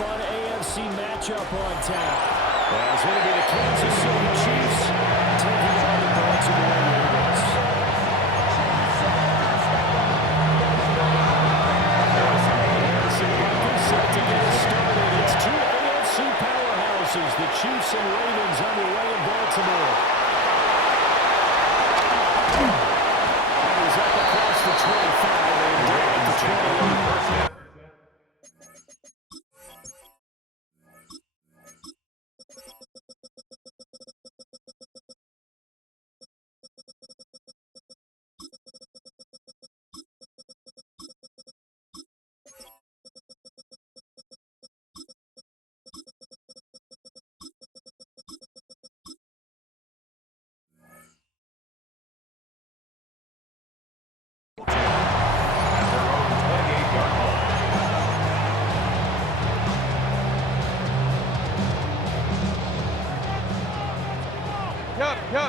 fun AFC matchup on tap. As it'll be the Kansas City Chiefs taking on the Baltimore Ravens. Set to get us started. It's two AFC powerhouses, the Chiefs and Ravens, underway in Baltimore. He's up across the 25 and down at the 28.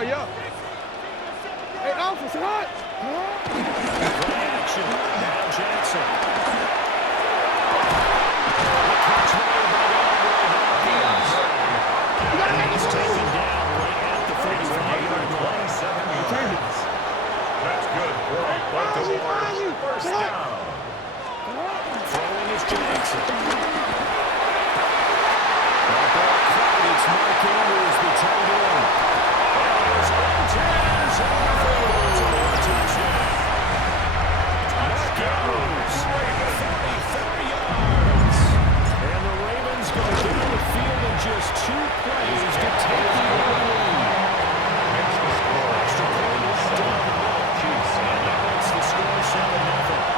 Yo. Hey, Alpha, hot. Play action. Now Jackson. He's taken down right at the 45-yard line. 7 yards. That's good. First down. Throwing is Jackson. That ball caught. It's Mark Andrews, the tight end. And the Ravens go down the field in just 2 plays to take the early lead. Extra point is done. And that makes the score 7-0.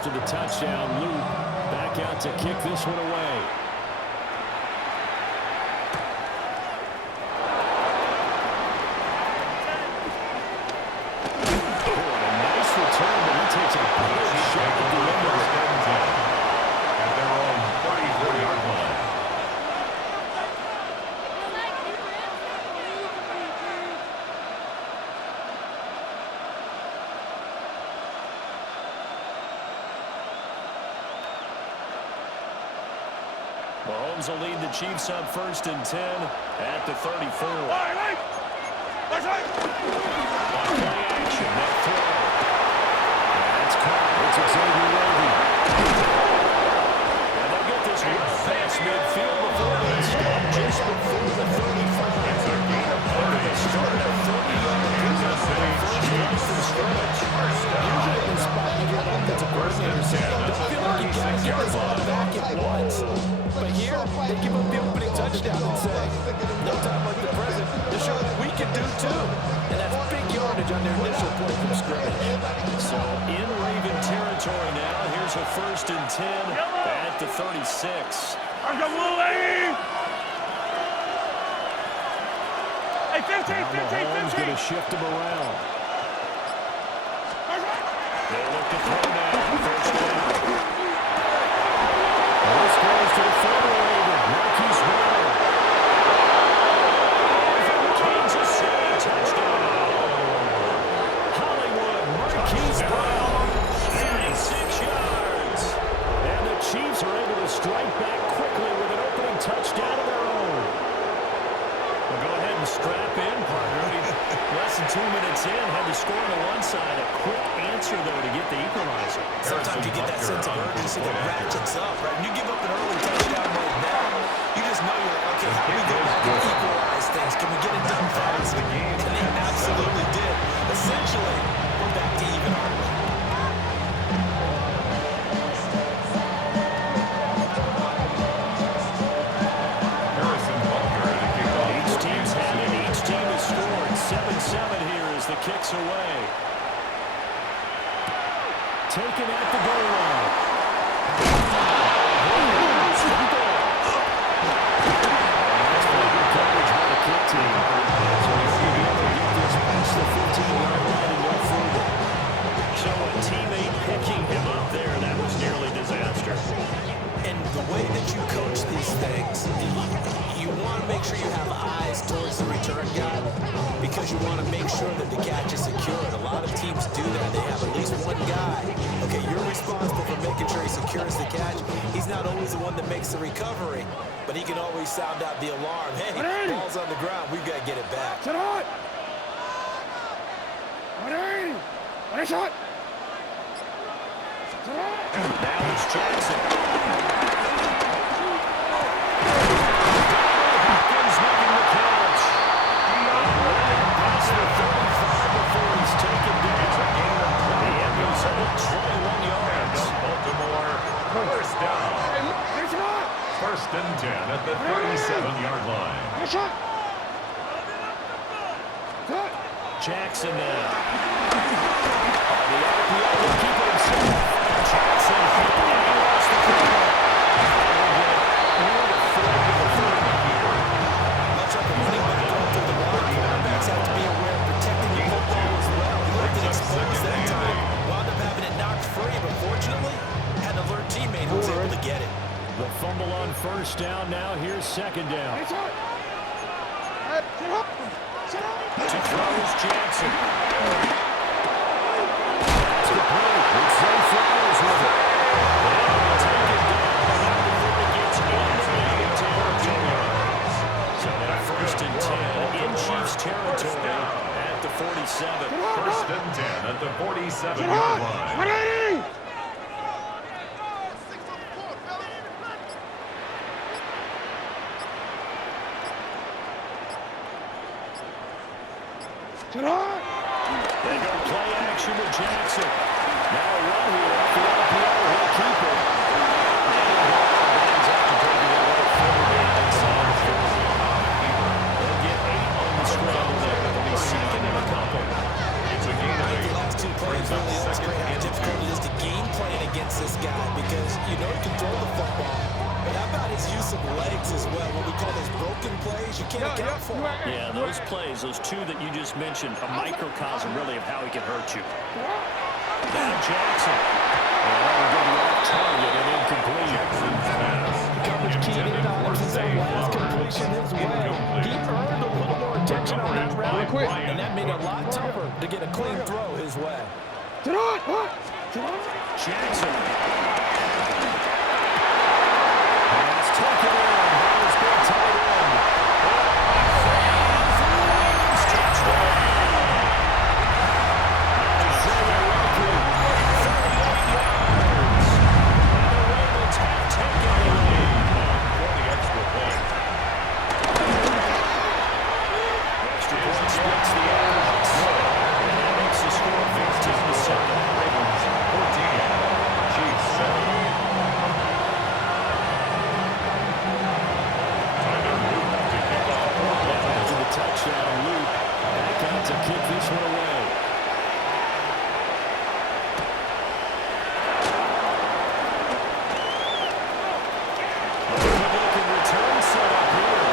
After the touchdown, Luke back out to kick this one away. Oh, a nice return, but he takes a big shot at the end of it. At their own 34-yard line. Mahomes will lead the Chiefs up 1st and 10 at the 34. Play Action, that throw. That's caught. It's Xavier Worthy. And they'll get this one past midfield before they stop just before the 35. It's a gain of 30. Start at 30-yard pickup for the first down from scrimmage. Usually in the spot you get offensive coordinator saying, don't feel like you got to get the ball back at once. But here, they give up the opening touchdown and say, no time like the present to show what we can do too. And that's big yardage on their initial point from scrimmage. So in Raven territory now, here's a 1st and 10 at the 36. Hey, 15. Mahomes going to shift him around. They look to throw now. 1st down. This goes to the former Raven, Marquise Brown. From Kansas City, touchdown. Hollywood, Marquise Brown, 36 yards. And the Chiefs are able to strike back quickly with an opening touchdown of their own. We'll go ahead and strap in, partner. Less than 2 minutes in, had the score on the one side. A quick answer, though, to get the equalizer. Sometimes you get that sense of urgency that ratchets up, right? And you give up an early touchdown like that, you just know you're like, okay, how do we go back and equalize things? Can we get it done fast? And they absolutely did. Essentially, we're back to even argument. Each team has scored. 7-7 here as the kick's away. taken at the goal line. That's very good coverage by the kick team. So he's going to be able to get this past the 15-yard line and no further. So a teammate picking him up there, that was nearly disaster. And the way that you coach these things, you want to make sure you have eyes towards the return guy because you want to make sure that the catch is secured. A lot of teams do that. They have at least one guy. Okay, you're responsible for making sure he secures the catch. He's not always the one that makes the recovery, but he can always sound out the alarm. Hey, ball's on the ground. We've got to get it back. Sit hot. Ready. Ready, shot. Now it's Jackson. Hopkins making the catch. Past the 35 before he's taken down. The Eagles have it 21 yards. Baltimore, first down. First and 10 at the 37-yard line. Jackson now. On the RPO, he'll keep it himself. Jackson finally lost the football. Much like a running back going through the wide, quarterbacks have to be aware of protecting the football as well. He left it exposed that time. Wound up having it knocked free, but fortunately, had an alert teammate who was able to get it. The fumble on first down. Now here's second down. To throw is Jackson. That's complete. It's Zay Flowers with it. They'll take it down before it gets into enemy territory. So now first and 10 in Chiefs territory at the 47. First and 10 at the 47-yard line. They go play action with Jackson. Now a run here off the RPO. He'll keep it. And after taking it away forward inside the 40. They'll get 8 on the scramble there. They'll be second and a couple. It's a gain of 8. The last two plays really illustrate how difficult it is to game plan against this guy because you know he can throw the football. But how about his use of legs as well? What we call those broken plays, you can't account for. Yeah, those plays, those two that you just mentioned, a microcosm really of how he can hurt you. Now Jackson. And that will get off target and incomplete. Coverage keyed in on him since that last completion his way. He earned a little more attention on that route, And that made it a lot tougher to get a clean throw his way. Jackson. Pass taken in. That was big tight end. Isaiah Rocky. 38 yards. And the Ravens have taken the lead. For the extra point. Extra point splits the odds. And that makes the score 15-7. Ravens 14. Chiefs 7. After the touchdown, Luke back out to kick this one away. Good-looking return set up here.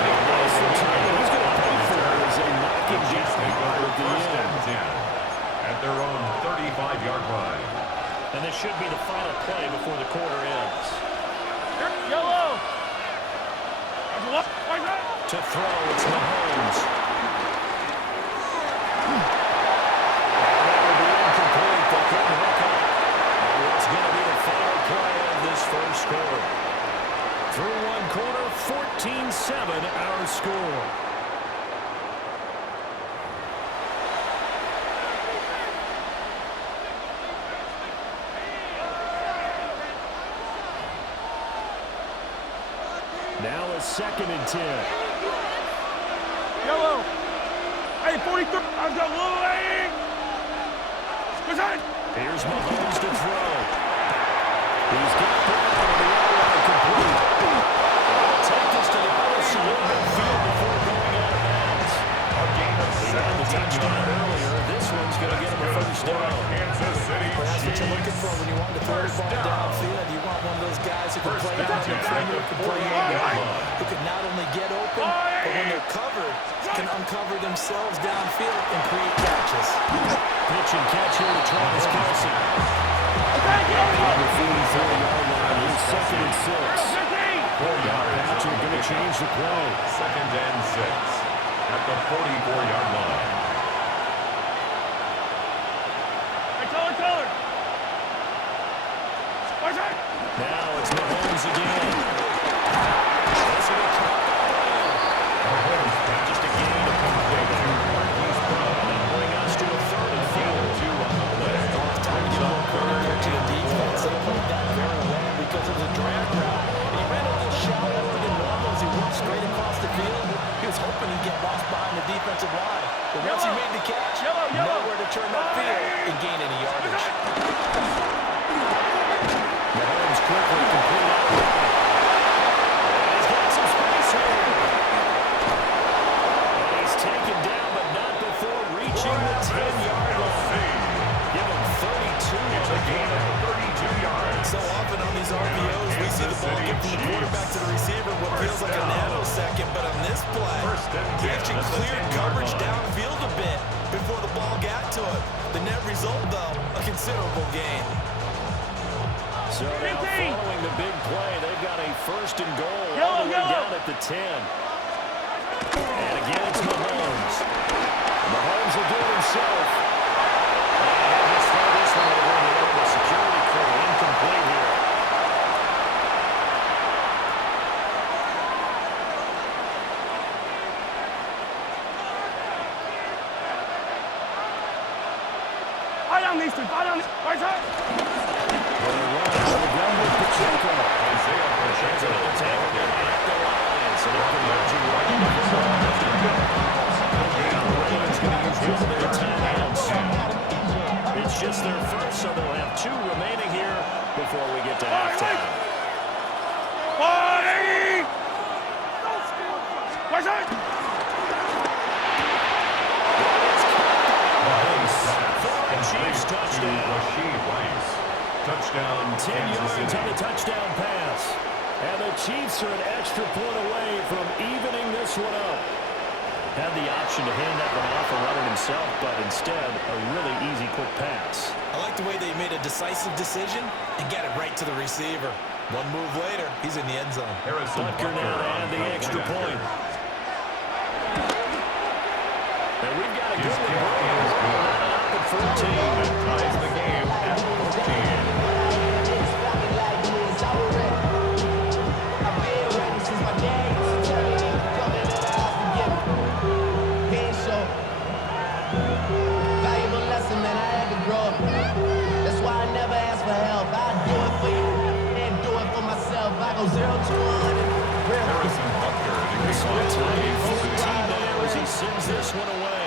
And that's the time he's going to pay for it as they knock him down right at the First end. and 10 at their own 35-yard line. And this should be the final play before the quarter ends. Yellow. To throw, it's Mahomes. And that will be incomplete. They couldn't hook up. It's going to be the final play of this first quarter. Through one quarter, 14-7 our score. Now a second and 10. Yellow. Hey, 43. I've got low aim. Here's Mahomes to throw. He's got that on the outright complete. They'll take this to the opposite end of the field before going out of bounds. A gain of He had the 17 touchdown yards. earlier. This one's going to get him a first down. Kansas City Well, that's what you're looking for when you want to throw the ball downfield. You want one of those guys who can play out in the perimeter, who can play out wide, who can not only get open, but when they're covered, can uncover themselves downfield and create catches. Pitch and catch here to Travis Kelce. The 44-yard line is 2nd and 6. Patrick going to change the play. 2nd and 6 at the 44-yard line. Now it's Mahomes again. Just a gain of complete. That'll bring us to a 3rd and 4. On the play. It's time to get a little credit to the defense. They played that very well because of the drag route. And he ran a little shallower than normal as he worked straight across the field. He was hoping he'd get lost behind the defensive line. But once he made the catch, nowhere to turn that field and gain any yardage. Mahomes quickly complete out the line. He's got some space here. And he's taken down, but not before reaching the 10-yard line. Give him 32 on the Gain game. of 32 yards. So often on these RPOs, we see the ball get from the quarterback to the receiver what feels like a nanosecond. But on this play, he actually cleared coverage downfield a bit before the ball got to him. The net result, though, a considerable gain. So now following the big play, they've got a 1st and goal all the way down at the 10. And again, it's Mahomes. Mahomes will do it himself. And let's throw this one over in the end of the security crew. Incomplete here. Isaiah Pacheco. So they're converging right into the ball. Now the Ravens going to use one of their timeouts. It's just their first, so they'll have 2 remaining here before we get to halftime. Chiefs touchdown. Rashid Rice. Touchdown, 10 Kansas yards City. on the touchdown pass. And the Chiefs are an extra point away from evening this one up. Had the option to hand that one off and run it himself, but instead, a really easy, quick pass. I like the way they made a decisive decision and got it right to the receiver. One move later, he's in the end zone. Harrison Butker now to add the extra point. And we've got a good one. Up at 14. That ties the game at 14. Valuable lesson, man, I had to grow up. That's why I never ask for help. I do it for you and do it for myself. I go 0 to 100. Harrison Butker. This one tied 14 now as he sends this one away.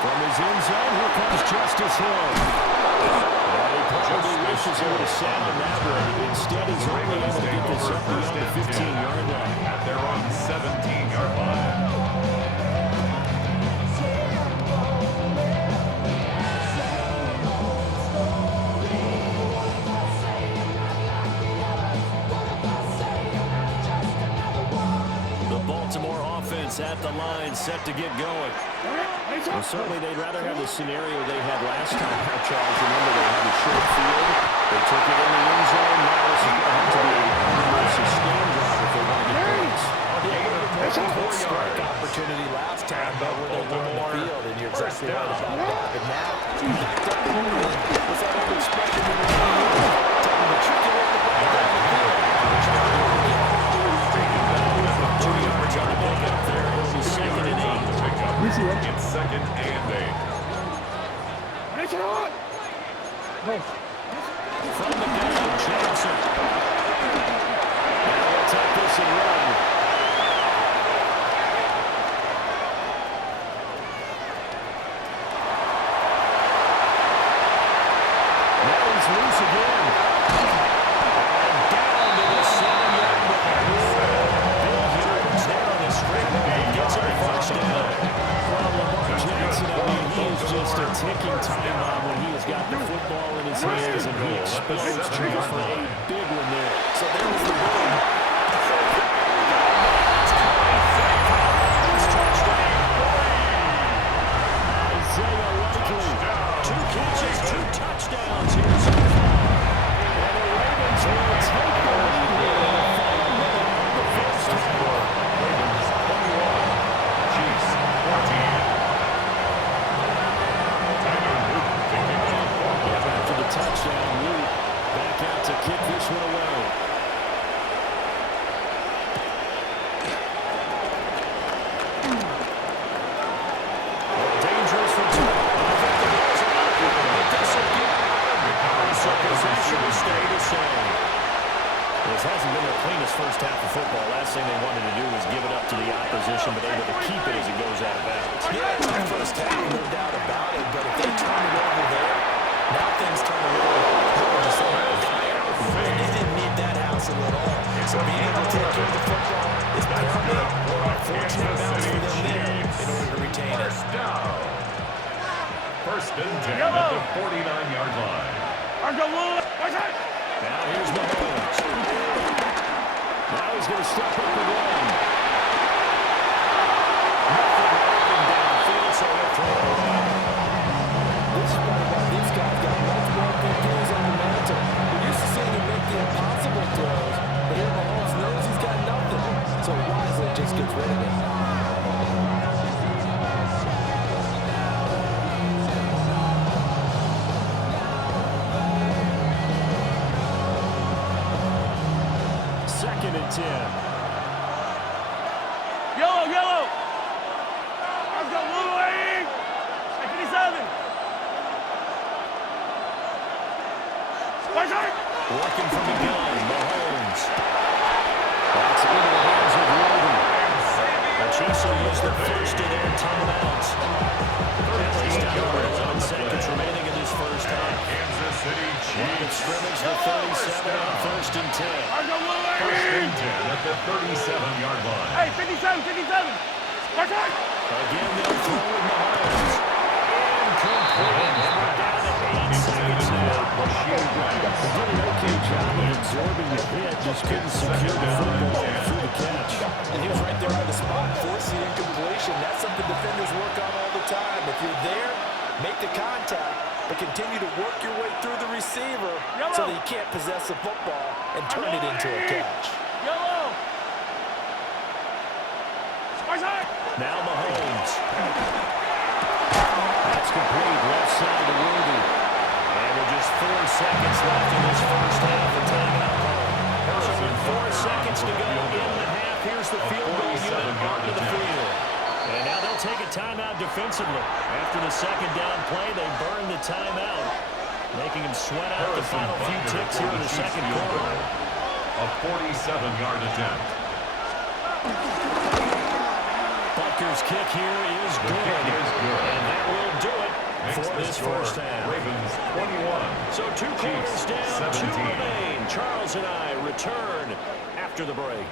From his end zone, here comes Justice Hill. And he probably wishes he would have sat on that one. Instead, he's only able to get this up beyond the 15-yard line. At their own 17-yard line. Baltimore offense at the line, set to get going. Well, certainly they'd rather have the scenario they had last time. Charles, remember they had a short field. They took it in the end zone. Now this is going to have to be a sustained drive if they want to get points. There's a quick strike opportunity last time, but with a little more field, and you're exactly right about that. And now, backed up the line with that old expression we were going to use, telling them to triculate the ball down the field. Which now do it again. 2 yards on the pickup there. It'll be 2nd and 8. It's 2nd and 8. From the gun, Johnson. Now they'll take this and run. Now he's loose again. 7-yard line. Big one there. So there was the boom. Isaiah Likely. 2 catches, 2 touchdowns here so far. And the Ravens will take the lead here in the final minute of the first half. Ravens 21, Chiefs 14. After the touchdown, Luke back out to kick this one away. Dangerous return. Possession will stay the same. This hasn't been their cleanest first half of football. Last thing they wanted to do was give it up to the opposition, but able to keep it as it goes out of bounds. Yeah, it's the first half, no doubt about it. But if they turn it over there, now things turn a little just dire. And they didn't need that hassle at all. So being able to take care of the football is paramount. Fortunate bounce for them there in order to retain it. First and 10 at the 49-yard line. Now here's Mahomes. Now he's going to step up and run. Nothing open downfield, so he'll throw it away. This is why these guys got multiple open throws on the mantle. We're used to seeing him make the impossible throws, but here Mahomes knows he's got nothing, so wisely just gets rid of it. Second and 10. Yellow. Let's go, Louis. 57. Working from the gun, Mahomes. That's into the hands of Roden. The Chiefs will use the first of their timeouts. Penalties down to 11 seconds remaining in this first half. Kansas City Line of Chiefs. scrimmage, the 37 on first and 10. First and 10 at the 37-yard line. Hey, 57. Again, they'll throw with Mahomes. Incomplete. We're down to 8 seconds now. Did an okay job of absorbing the hit, just couldn't secure the football through the catch. And he was right there on the spot, forcing the incompletion. That's something defenders work on all the time. If you're there, make the contact, but continue to work your way through the receiver so that you can't possess the football and turn it into a catch. Now Mahomes. That's complete, left side to Ruby. And with just 4 seconds left in this first half, the timeout call. So with 4 seconds to go in the half, here's the field goal unit onto the field. And now they'll take a timeout defensively. After the second down play, they burn the timeout, making them sweat out the final few ticks here in the second quarter. A 47-yard attempt. Butker's kick here is good. And that will do it for this first half. Ravens 21. So 2 quarters down, 2 17. remain. Charles and I return after the break.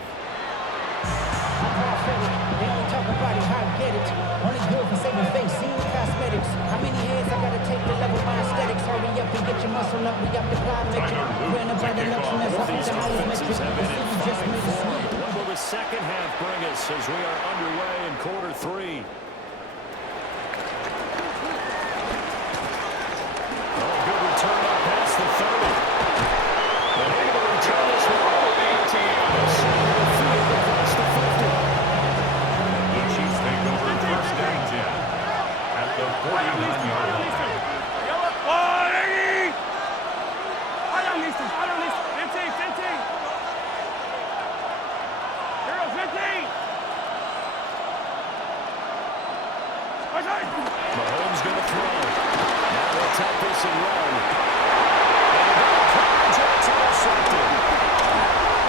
They only talk about it, how I get it. Only good for saving face, seeing cosmetics. How many heads I gotta take to level my aesthetics? Hurry up and get your muscle up, we got the plyometric. We're about the luxury, Both these offenses have been in just fine made it form. sweet. What will the second half bring us as we are underway in quarter 3? Good return up past the 30. And able to return this one all the way to the center of the field across the 50. The Chiefs take over first and 10 at the 49-yard line. Mahomes going to throw. Now they'll take this and run. And coverage, and it's intercepted.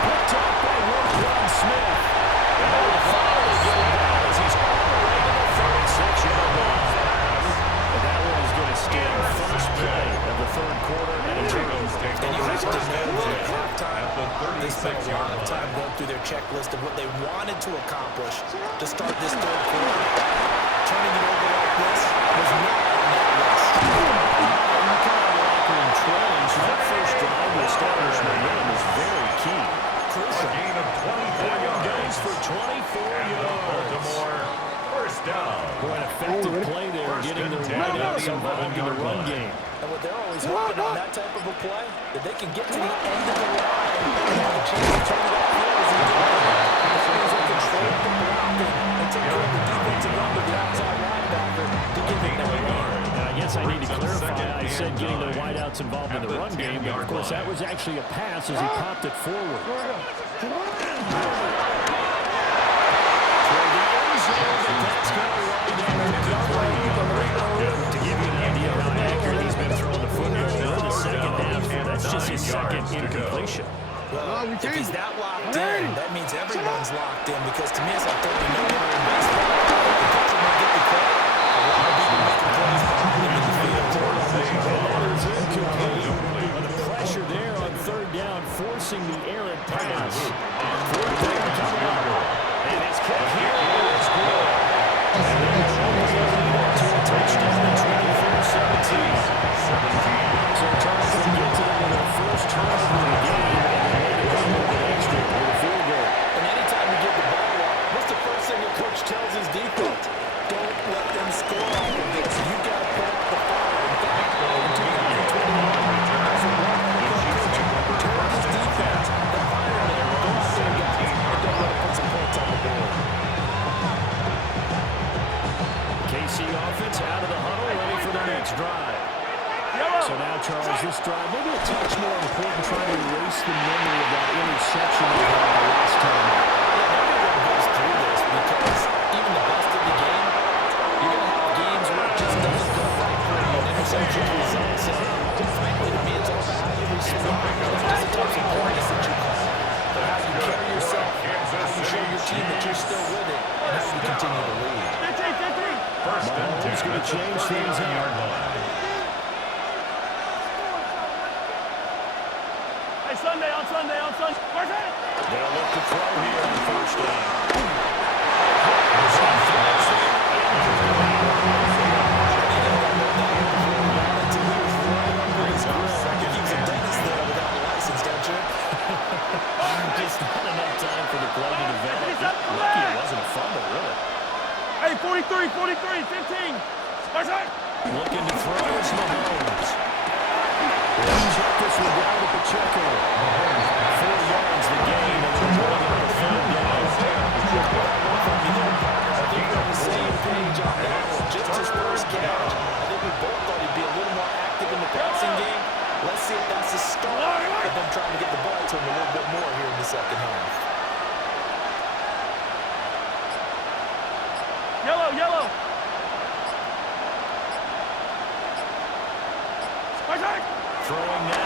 Picked up by Roquan Smith. And they'll finally get it down as he's all the way to the 36-yard line. And that one is going to sting. First play of the third quarter. And a turnover. And you have to know that at halftime, they spent a lot of 36-yard time going through their checklist of what they wanted to accomplish to start this third quarter. Turning it over like this was not on that list. You come out of the locker room trailing, so that first drive establish momentum is very key. A gain of 24 yards. Goes for 24 yards. Baltimore, first down. Boy, an effective play there, getting their wideouts involved in the run game. And what they're always hoping on that type of a play, that they can get to the end of the line and have a chance to turn it upfield as they get there. As long as they control the blocking and take care of the defensive run with the outside linebacker to give it that yard. And I guess I need to clarify, I said getting their wideouts involved in the run game, but of course that was actually a pass as he popped it forward. To give you an idea of how accurate he's been throwing the football in the second half, that's just his second incompletion. Well, if he's that locked in, that means everyone's locked in, because to me it's like throwing a no-hitter in baseball. The pitcher may get the credit, a lot of people making plays behind him in the field. The pressure there on third down, forcing the errant pass. Fourth down coming up. And it's kick here is good. To a touchdown at 24-17. So Charles will get to them with their first turnover of the game, and they go with an extra with a field goal. And anytime you give the ball up, what's the first thing the coach tells his defense? Don't let them score off of this. You've got to put up the fire. In fact, in 2021, as a one-on-one coach, told his defense, the fire there, go out there, guys, and don't let them put some points on the board. KC offense out of the huddle, ready for their next drive. So now, Charles, this drive, maybe a touch more important, trying to erase the memory of that interception they had the last time. Everyone goes through this, because even the best of the game, you're going to have games where it just doesn't go right for you. An interception results. And frankly, to me, it's all about how you respond. Not just the types of plays that you call, but how you carry yourself, how you show your team that you're still with it, and how you continue to lead. Mahomes going to change things up. Sunday. They'll look to throw here on first down. Just not enough time for the play to develop. Lucky it wasn't a fumble, really. Hey, 43, 15. Looking to throw is Mahomes. Check this one down to Pacheco. 4 yards the gain, and they're going on the third down. I think we're on the same page on that one. Just his first catch. I think we both thought he'd be a little more active in the passing game. Let's see if that's the start of them trying to get the ball to him a little bit more here in the second half. Yellow. Throwing now